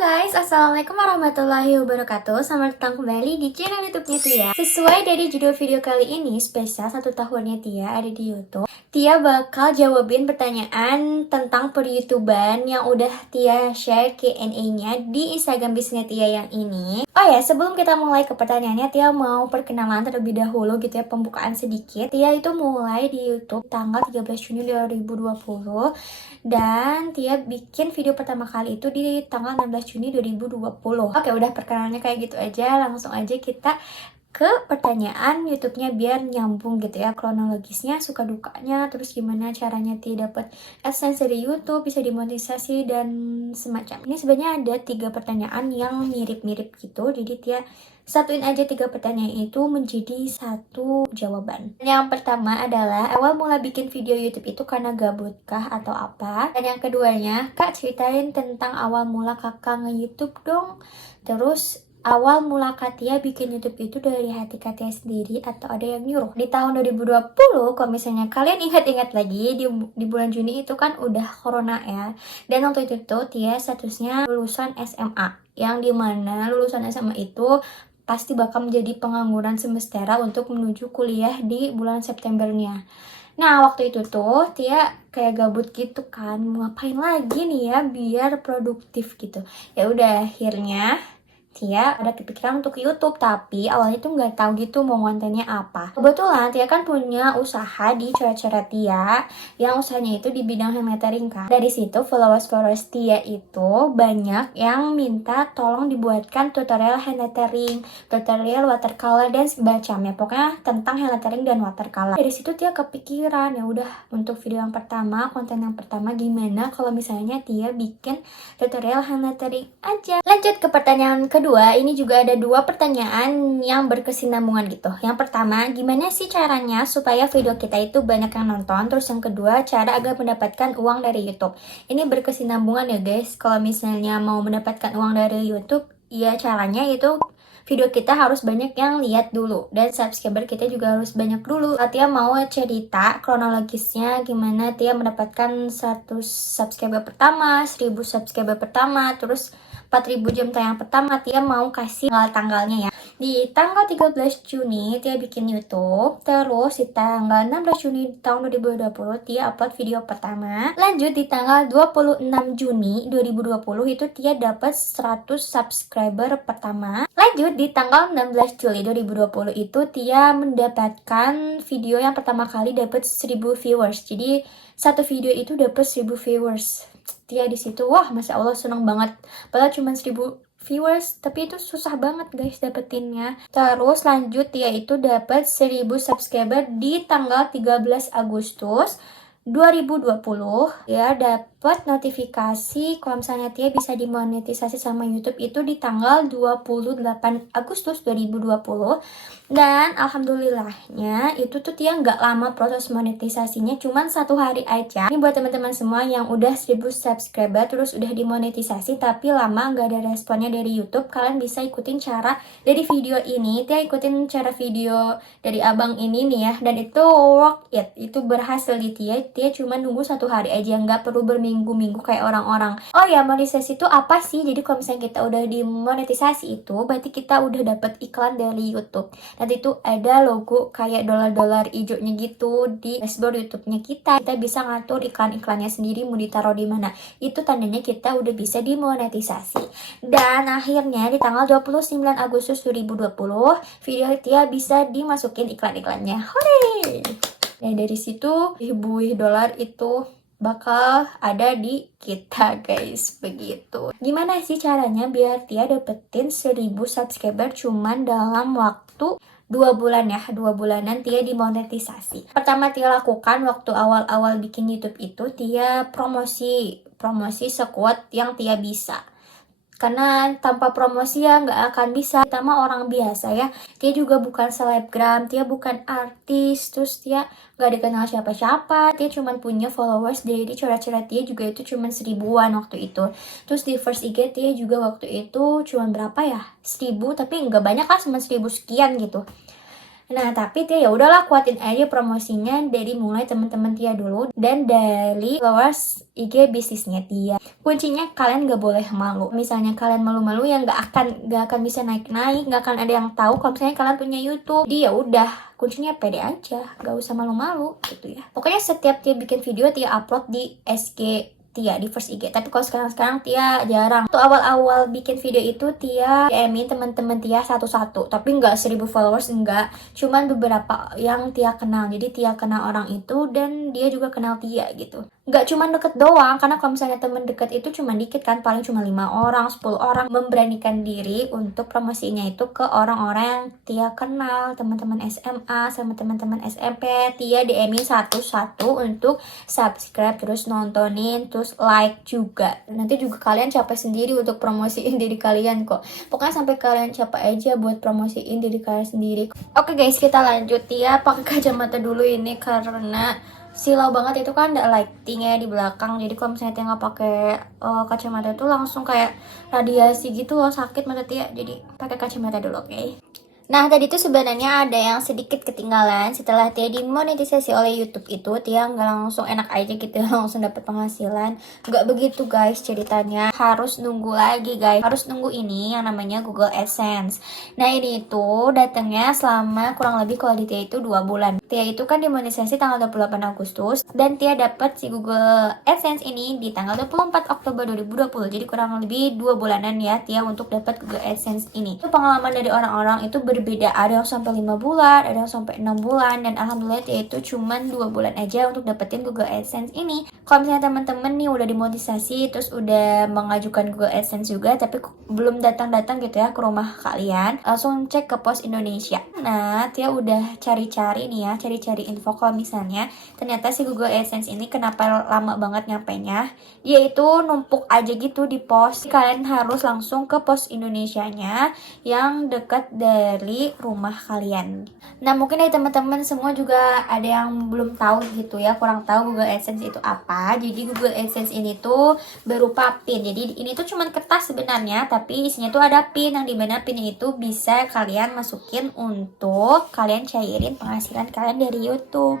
Guys, Assalamualaikum warahmatullahi wabarakatuh. Selamat datang kembali di channel YouTube-nya Tia. Sesuai dari judul video kali ini, spesial 1 tahunnya Tia ada di YouTube. Tia bakal jawabin pertanyaan tentang per-YouTuban yang udah Tia share Q&A-nya di Instagram bisnisnya Tia yang ini. Oh ya, sebelum kita mulai ke pertanyaannya, Tia mau perkenalan terlebih dahulu gitu ya, pembukaan sedikit. Tia itu mulai di YouTube tanggal 13 Juni 2020 dan Tia bikin video pertama kali itu di tanggal 16 Juni 2020. Oke, udah perkenalannya kayak gitu aja, langsung aja kita ke pertanyaan YouTube-nya biar nyambung gitu ya, kronologisnya, suka dukanya, terus gimana caranya Tia dapat AdSense dari YouTube, bisa dimonetisasi dan semacam. Ini sebenarnya ada 3 pertanyaan yang mirip-mirip gitu, jadi Tia satuin aja 3 pertanyaan itu menjadi 1 jawaban. Yang pertama adalah, awal mula bikin video YouTube itu karena gabutkah atau apa? Dan yang keduanya, Kak ceritain tentang awal mula kakak nge-YouTube dong. Terus awal mula Katia bikin YouTube itu dari hati Katia sendiri atau ada yang nyuruh? Di tahun 2020, kalau misalnya kalian ingat-ingat lagi, di bulan Juni itu kan udah corona ya. Dan waktu itu tuh Tia statusnya lulusan SMA. Yang dimana lulusan SMA itu pasti bakal menjadi pengangguran semestera untuk menuju kuliah di bulan Septembernya. Nah, waktu itu tuh Tia kayak gabut gitu kan, mau ngapain lagi nih ya biar produktif gitu. Ya udah, akhirnya Tia ada kepikiran untuk YouTube, tapi awalnya tuh nggak tahu gitu mau kontennya apa. Kebetulan Tia kan punya usaha di Coret-Coret Tia, yang usahanya itu di bidang hand lettering kan. Dari situ followers Tia itu banyak yang minta tolong dibuatkan tutorial hand lettering, tutorial watercolor dan semacamnya. Pokoknya tentang hand lettering dan watercolor. Dari situ Tia kepikiran, ya udah untuk video yang pertama, konten yang pertama gimana kalau misalnya Tia bikin tutorial hand lettering aja. Lanjut ke pertanyaan kedua, ini juga ada 2 pertanyaan yang berkesinambungan gitu. Yang pertama, gimana sih caranya supaya video kita itu banyak yang nonton? Terus yang kedua, cara agar mendapatkan uang dari YouTube. Ini berkesinambungan ya guys. Kalau misalnya mau mendapatkan uang dari YouTube, ya caranya itu video kita harus banyak yang lihat dulu, dan subscriber kita juga harus banyak dulu. Tia mau cerita kronologisnya gimana Tia mendapatkan 100 subscriber pertama, 1000 subscriber pertama, terus 4000 jam tayang pertama. Tia mau kasih tanggal-tanggalnya ya. Di tanggal 13 Juni Tia bikin YouTube, terus di tanggal 16 Juni tahun 2020 Tia upload video pertama. Lanjut di tanggal 26 Juni 2020 itu Tia dapat 100 subscriber pertama. Lanjut di tanggal 16 Juli 2020 itu Tia mendapatkan video yang pertama kali dapat 1000 viewers. Jadi satu video itu dapat 1000 viewers. Tia di situ, wah masya Allah seneng banget. Padahal cuma 1000 viewers, tapi itu susah banget guys dapetinnya. Terus lanjut Tia itu dapat 1000 subscriber di tanggal 13 Agustus 2020 ya, dapat notifikasi kalau misalnya Tia bisa dimonetisasi sama YouTube itu di tanggal 28 Agustus 2020. Dan alhamdulillahnya itu tuh Tia nggak lama proses monetisasinya, cuman 1 hari aja. Ini buat teman-teman semua yang udah 1000 subscriber terus udah dimonetisasi tapi lama nggak ada responnya dari YouTube, kalian bisa ikutin cara dari video ini. Tia ikutin cara video dari abang ini nih ya, dan itu work it, itu berhasil di Tia cuma nunggu 1 hari aja, nggak perlu berminggu-minggu kayak orang-orang. Oh ya, monetisasi itu apa sih? Jadi kalau misalnya kita udah dimonetisasi itu berarti kita udah dapet iklan dari YouTube. Nanti itu ada logo kayak dolar-dolar hijaunya gitu di dashboard YouTube-nya kita. Kita bisa ngatur iklan-iklannya sendiri mau ditaruh di mana. Itu tandanya kita udah bisa dimonetisasi. Dan akhirnya di tanggal 29 Agustus 2020 video Tia bisa dimasukin iklan-iklannya. Hore! Nah dari situ buih dolar itu bakal ada di kita guys, begitu. Gimana sih caranya biar Tia dapetin 1000 subscriber cuman dalam waktu 2 bulan ya, 2 bulanan Tia dimonetisasi. Pertama Tia lakukan waktu awal-awal bikin YouTube itu, Tia promosi sekuat yang Tia bisa. Karena tanpa promosi ya nggak akan bisa. Kita mah orang biasa ya. Tia juga bukan selebgram, Tia bukan artis, terus Tia nggak dikenal siapa-siapa. Tia cuma punya followers dari coret-coret Tia juga itu cuma 1000-an waktu itu. Terus di first IG Tia juga waktu itu cuma berapa ya? 1000, tapi nggak banyak lah, cuma 1000 sekian gitu. Nah, tapi Tia ya udahlah kuatin aja promosinya dari mulai teman-teman Tia dulu dan dari followers IG bisnisnya Tia. Kuncinya kalian gak boleh malu. Misalnya kalian malu-malu ya gak akan bisa naik-naik, gak akan ada yang tahu kalau misalnya kalian punya YouTube. Jadi ya udah, kuncinya pede aja, gak usah malu-malu gitu ya. Pokoknya setiap Tia bikin video Tia upload di SG Tia di first IG. Tapi kalau sekarang Tia jarang. Tuh awal-awal bikin video itu Tia DM-in teman-teman Tia satu-satu. Tapi nggak 1000 followers, enggak. Cuman beberapa yang Tia kenal. Jadi Tia kenal orang itu dan dia juga kenal Tia gitu. Nggak cuma deket doang, karena kalau misalnya temen deket itu cuma dikit kan, paling cuma 5 orang, 10 orang. Memberanikan diri untuk promosinya itu ke orang-orang yang Tia kenal, teman-teman SMA sama teman-teman SMP. Tia DM-in satu-satu untuk subscribe, terus nontonin, terus like juga. Nanti juga kalian capek sendiri untuk promosiin diri kalian kok. Pokoknya sampai kalian capek aja buat promosiin diri kalian sendiri. Oke guys, kita lanjut. Tia pakai kacamata dulu ini karena silau banget itu kan ada lightingnya di belakang. Jadi kalau misalnya Tia nggak pakai kacamata itu langsung kayak radiasi gitu loh, sakit mata Tia. Jadi pakai kacamata dulu, oke? Nah, tadi tuh sebenarnya ada yang sedikit ketinggalan. Setelah Tia dimonetisasi oleh YouTube itu, Tia nggak langsung enak aja gitu langsung dapat penghasilan. Nggak begitu guys ceritanya. Harus nunggu lagi guys. Harus nunggu ini yang namanya Google AdSense. Nah, ini itu datangnya selama kurang lebih kalau di Tia itu 2 bulan. Tia itu kan dimonetisasi tanggal 28 Agustus dan Tia dapat si Google AdSense ini di tanggal 24 Oktober 2020. Jadi kurang lebih 2 bulanan ya Tia untuk dapat Google AdSense ini. Itu pengalaman dari orang-orang itu berbeda, ada yang sampai 5 bulan, ada yang sampai 6 bulan, dan alhamdulillah Tia itu cuman 2 bulan aja untuk dapetin Google AdSense ini. Kalau misalnya teman-teman nih udah dimonetisasi terus udah mengajukan Google AdSense juga tapi belum datang-datang gitu ya ke rumah kalian, langsung cek ke Pos Indonesia. Nah, Tia udah cari-cari nih ya, cari-cari info kalau misalnya ternyata si Google AdSense ini kenapa lama banget nyampenya. Dia itu numpuk aja gitu di pos. Kalian harus langsung ke Pos Indonesianya yang dekat dari rumah kalian. Nah, mungkin dari teman-teman semua juga ada yang belum tahu gitu ya, kurang tahu Google AdSense itu apa. Jadi Google AdSense ini tuh berupa PIN. Jadi ini tuh cuman kertas sebenarnya, tapi isinya tuh ada PIN yang dimana PIN itu bisa kalian masukin untuk kalian cairin penghasilan kalian dari YouTube.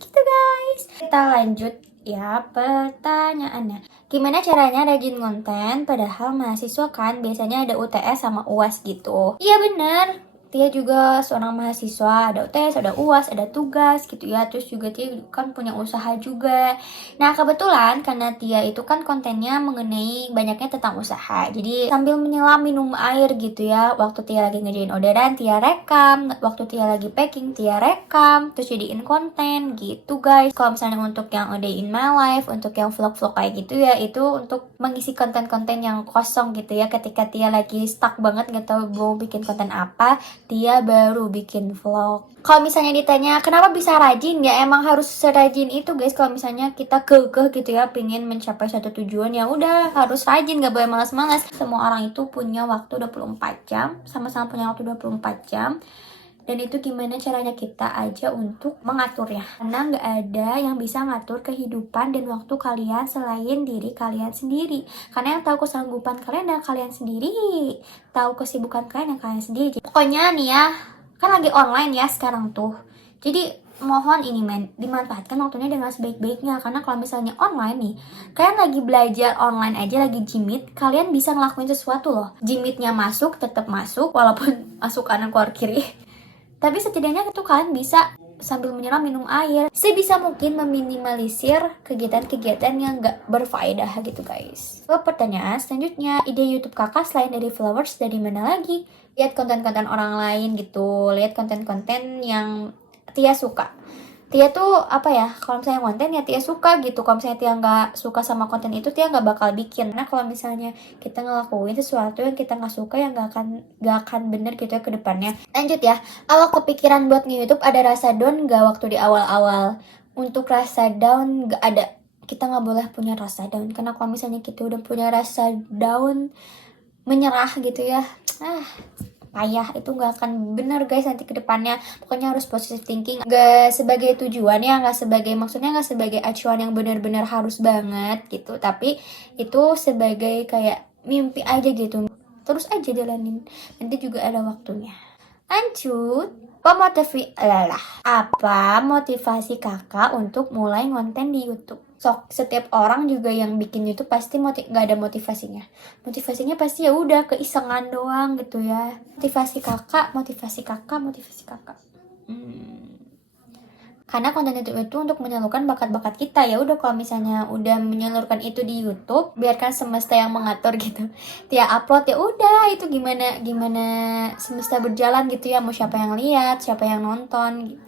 Gitu guys. Kita lanjut ya pertanyaannya. Gimana caranya rajin konten padahal mahasiswa kan biasanya ada UTS sama UAS gitu? Iya bener. Tia juga seorang mahasiswa, ada UTS, ada UAS, ada tugas gitu ya. Terus juga Tia kan punya usaha juga. Nah, kebetulan karena Tia itu kan kontennya mengenai banyaknya tentang usaha. Jadi sambil menyelam minum air gitu ya. Waktu Tia lagi ngerjain orderan, Tia rekam. Waktu Tia lagi packing, Tia rekam. Terus jadiin konten gitu guys. Kalau misalnya untuk yang A Day in My Life, untuk yang vlog-vlog kayak gitu ya, itu untuk mengisi konten-konten yang kosong gitu ya. Ketika Tia lagi stuck banget gak tahu mau bikin konten apa, Tia baru bikin vlog. Kalau misalnya ditanya kenapa bisa rajin, ya emang harus serajin itu guys. Kalau misalnya kita kekeh gitu ya pengen mencapai satu tujuan, ya udah harus rajin, gak boleh malas-malas. Semua orang itu punya waktu 24 jam, sama-sama punya waktu 24 jam. Dan itu gimana caranya kita aja untuk mengaturnya. Karena nggak ada yang bisa ngatur kehidupan dan waktu kalian selain diri kalian sendiri. Karena yang tahu kesanggupan kalian dan kalian sendiri, tahu kesibukan kalian dan kalian sendiri. Pokoknya nih ya, kan lagi online ya sekarang tuh. Jadi mohon ini dimanfaatkan waktunya dengan sebaik-baiknya. Karena kalau misalnya online nih, kalian lagi belajar online aja, lagi jimit, kalian bisa ngelakuin sesuatu loh. Jimitnya masuk, tetap masuk, walaupun masuk kanan keluar kiri. Tapi setidaknya itu kalian bisa sambil menyelam minum air. Sebisa mungkin meminimalisir kegiatan-kegiatan yang gak berfaedah gitu guys. Ke pertanyaan selanjutnya, ide YouTube kakak selain dari followers dari mana lagi? Lihat konten-konten orang lain gitu, lihat konten-konten yang Tia suka. Tia tuh apa ya, kalau misalnya konten ya Tia suka gitu. Kalau misalnya Tia nggak suka sama konten itu, Tia nggak bakal bikin. Nah kalau misalnya kita ngelakuin sesuatu yang kita nggak suka, ya nggak akan bener gitu ya ke depannya. Lanjut ya, awal kepikiran buat nge-YouTube ada rasa down nggak waktu di awal-awal? Untuk rasa down nggak ada. Kita nggak boleh punya rasa down, karena kalau misalnya kita udah punya rasa down, menyerah gitu ya, payah, itu nggak akan bener guys nanti ke depannya. Pokoknya harus positive thinking, nggak sebagai tujuan ya, nggak sebagai acuan yang benar-benar harus banget gitu, tapi itu sebagai kayak mimpi aja gitu, terus aja jalanin, nanti juga ada waktunya. Lanjut, Apa motivasi kakak untuk mulai konten di YouTube? Setiap orang juga yang bikin YouTube pasti nggak ada motivasinya. Motivasinya pasti ya udah keisengan doang gitu ya. Motivasi kakak. Karena konten YouTube itu untuk menyalurkan bakat-bakat kita. Ya udah, kalau misalnya udah menyalurkan itu di YouTube, biarkan semesta yang mengatur gitu. Dia upload ya udah, itu gimana semesta berjalan gitu ya, mau siapa yang lihat, siapa yang nonton gitu.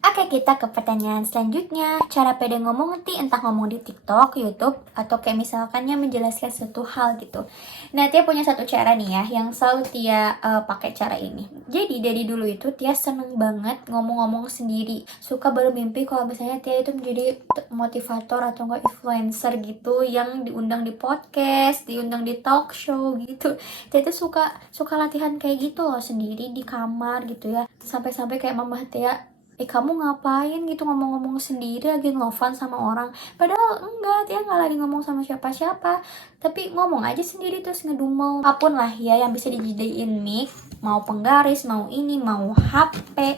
Oke, kita ke pertanyaan selanjutnya. Cara pede ngomong nanti entah ngomong di TikTok, YouTube, atau kayak misalkannya menjelaskan suatu hal gitu. Nah, Tia punya satu cara nih ya, yang selalu Tia pakai cara ini. Jadi dari dulu itu Tia seneng banget ngomong-ngomong sendiri. Suka bermimpi kalau misalnya Tia itu menjadi motivator atau enggak influencer gitu, yang diundang di podcast, diundang di talk show gitu. Tia itu suka latihan kayak gitu loh, sendiri di kamar gitu ya. Sampai-sampai kayak mama Tia, kamu ngapain gitu ngomong-ngomong sendiri lagi ngefan sama orang. Padahal enggak, dia nggak lagi ngomong sama siapa-siapa, tapi ngomong aja sendiri terus ngedumel. Apapun lah ya yang bisa dijadiin mic, mau penggaris, mau ini, mau HP.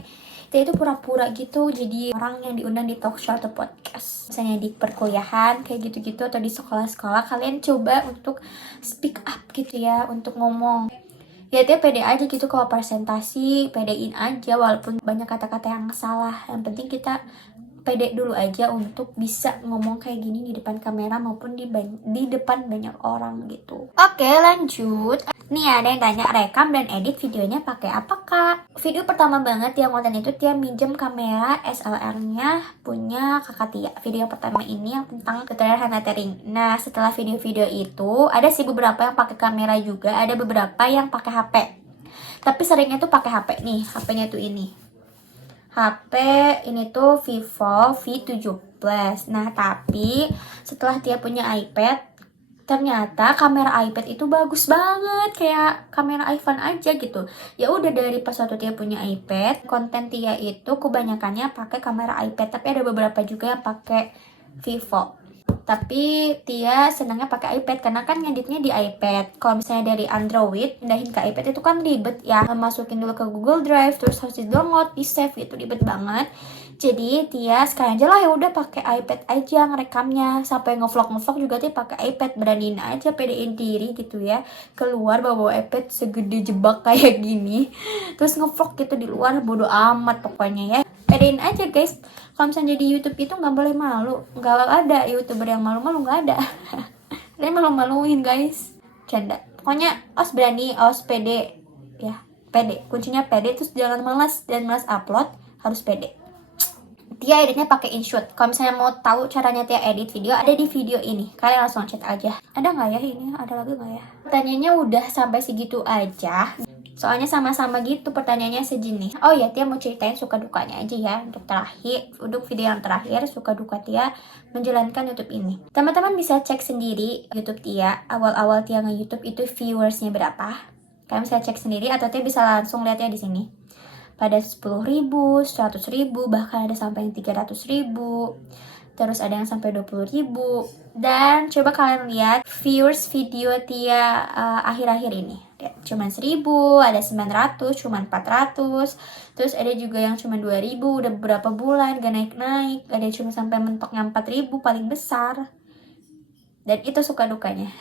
Dia itu pura-pura gitu jadi orang yang diundang di talk show atau podcast. Misalnya di perkuliahan kayak gitu-gitu, atau di sekolah-sekolah, kalian coba untuk speak up gitu ya, untuk ngomong. Ya dia pede aja gitu kalau presentasi, pedein aja walaupun banyak kata-kata yang salah. Yang penting kita pede dulu aja untuk bisa ngomong kayak gini di depan kamera maupun di depan banyak orang gitu. Oke, lanjut. Nih ada yang tanya, rekam dan edit videonya pakai apa kak? Video pertama banget yang konten itu Tia minjem kamera SLR-nya punya kakak Tia. Video pertama ini yang tentang tutorial hand lettering. Nah, setelah video-video itu ada sih beberapa yang pakai kamera juga, ada beberapa yang pakai HP. Tapi seringnya tuh pakai HP nih, HP-nya tuh ini. HP ini tuh Vivo V17. Nah, tapi setelah Tia punya iPad, ternyata kamera iPad itu bagus banget, kayak kamera iPhone aja gitu. Ya udah, dari pas waktu Tia punya iPad, konten Tia itu kebanyakannya pakai kamera iPad, tapi ada beberapa juga yang pakai Vivo. Tapi Tia senangnya pakai iPad karena kan ngeditnya di iPad. Kalau misalnya dari Android pindahin ke iPad itu kan ribet ya, masukin dulu ke Google Drive terus harus di download, di save gitu, ribet banget. Jadi Tia sekarang aja lah ya udah pakai iPad aja ngerekamnya, sampai ngevlog juga Tia pakai iPad. Beraniin aja, pedein diri gitu ya, keluar bawa iPad segede jebak kayak gini terus ngevlog gitu di luar, bodo amat pokoknya ya. Pedein aja guys, kalau misalnya jadi YouTube itu nggak boleh malu. Nggak ada YouTuber yang malu-malu, nggak ada. Kalian malu-maluin guys, canda. Pokoknya os berani, os pede ya, pede. Kuncinya pede, terus jangan malas dan malas upload, harus pede. Tia editnya pakai InShot. Kalau misalnya mau tahu caranya Tia edit video, ada di video ini. Kalian langsung chat aja. Ada nggak ya ini? Ada lagi nggak ya? Pertanyaannya udah sampai segitu aja. Soalnya sama-sama gitu pertanyaannya sejenis. Oh ya, Tia mau ceritain suka dukanya aja ya. Untuk video yang terakhir, suka duka Tia menjalankan YouTube ini. Teman-teman bisa cek sendiri YouTube Tia. Awal-awal Tia nge-YouTube itu viewersnya berapa. Kalian bisa cek sendiri atau Tia bisa langsung lihatnya di sini. Pada 10.000, 100.000, bahkan ada sampai yang 300.000. Terus ada yang sampai 20.000. Dan coba kalian lihat viewers video Tia akhir-akhir ini. Cuman 1.000, ada 900, cuman 400. Terus ada juga yang cuma 2.000, udah beberapa bulan gak naik-naik. Ada yang cuma sampai mentoknya 4.000 paling besar. Dan itu suka dukanya.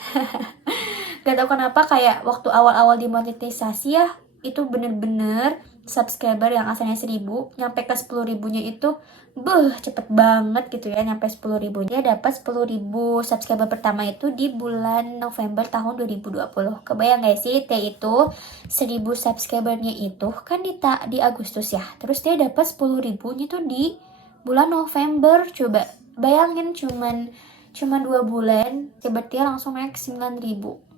Gak tau kenapa kayak waktu awal-awal dimonetisasi ya, itu bener-bener subscriber yang asalnya 1.000 nyampe ke 10.000-nya itu cepet banget gitu ya, nyampe 10.000. Dia dapat 10.000 subscriber pertama itu di bulan November tahun 2020. Kebayang gak sih, dia itu 1.000 subscribernya itu kan di Agustus ya, terus dia dapat 10.000-nya tuh di bulan November. Coba bayangin, cuman 2 bulan berarti langsung naik 9.000.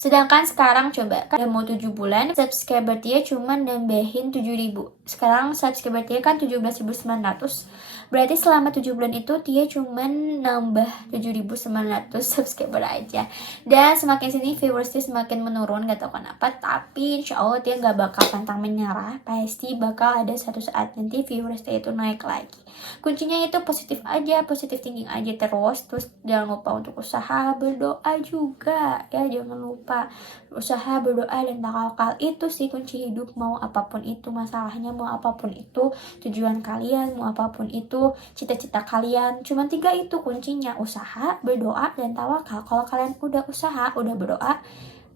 Sedangkan sekarang coba, kan udah mau 7 bulan, subscriber dia cuma nambahin 7.000. Sekarang subscriber dia kan 17.900. Berarti selama 7 bulan itu dia cuma nambah 7.900 subscriber aja. Dan semakin sini viewers dia semakin menurun, gak tau kenapa. Tapi insya Allah dia gak bakal pantang menyerah. Pasti bakal ada satu saat nanti viewers dia itu naik lagi. Kuncinya itu positif aja, positif thinking aja terus. Terus jangan lupa untuk usaha, berdoa juga ya, jangan lupa. lupa usaha, berdoa, dan tawakal. Itu sih kunci hidup. Mau apapun itu masalahnya, mau apapun itu tujuan kalian, mau apapun itu cita-cita kalian, cuma 3 itu kuncinya: usaha, berdoa, dan tawakal. Kalau kalian udah usaha, udah berdoa,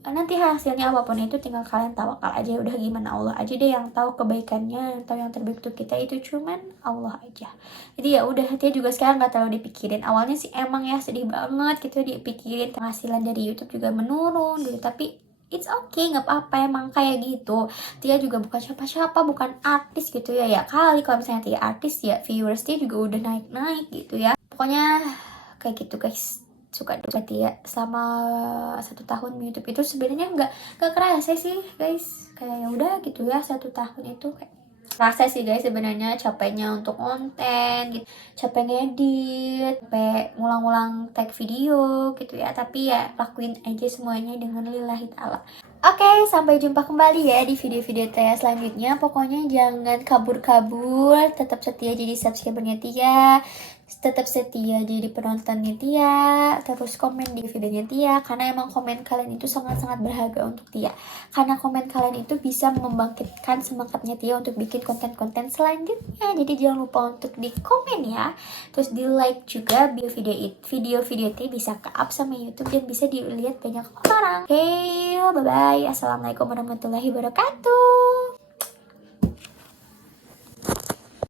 nanti hasilnya apapun itu tinggal kalian tawakal aja. Udah, gimana Allah aja deh yang tahu kebaikannya, yang tahu yang terbaik untuk kita itu cuman Allah aja. Jadi ya udah, dia juga sekarang nggak terlalu dipikirin. Awalnya sih emang ya sedih banget gitu dipikirin, penghasilan dari YouTube juga menurun gitu, tapi it's okay, nggak apa-apa, emang kayak gitu. Tia juga bukan siapa-siapa, bukan artis gitu ya. Ya kali kalau misalnya Tia artis, ya viewers dia juga udah naik-naik gitu ya. Pokoknya kayak gitu guys. Suka duka Tia selama 1 tahun YouTube itu sebenarnya nggak kerasa sih guys. Kayak ya udah gitu ya, 1 tahun itu kayak rasa sih guys sebenarnya capeknya untuk konten gitu, capek ngedit, capek ngulang-ngulang tag video gitu ya. Tapi ya lakuin aja semuanya dengan lillahi ta'ala. Oke, sampai jumpa kembali ya di video-video Tia selanjutnya. Pokoknya jangan kabur-kabur, tetap setia jadi subscribernya Tia, tetap setia jadi penontonnya Tia, terus komen di videonya Tia, karena emang komen kalian itu sangat-sangat berharga untuk Tia. Karena komen kalian itu bisa membangkitkan semangatnya Tia untuk bikin konten-konten selanjutnya. Jadi jangan lupa untuk di komen ya. Terus di like juga biar video-video Tia bisa ke-up sama YouTube dan bisa dilihat banyak orang. Oke, bye-bye. Assalamualaikum warahmatullahi wabarakatuh.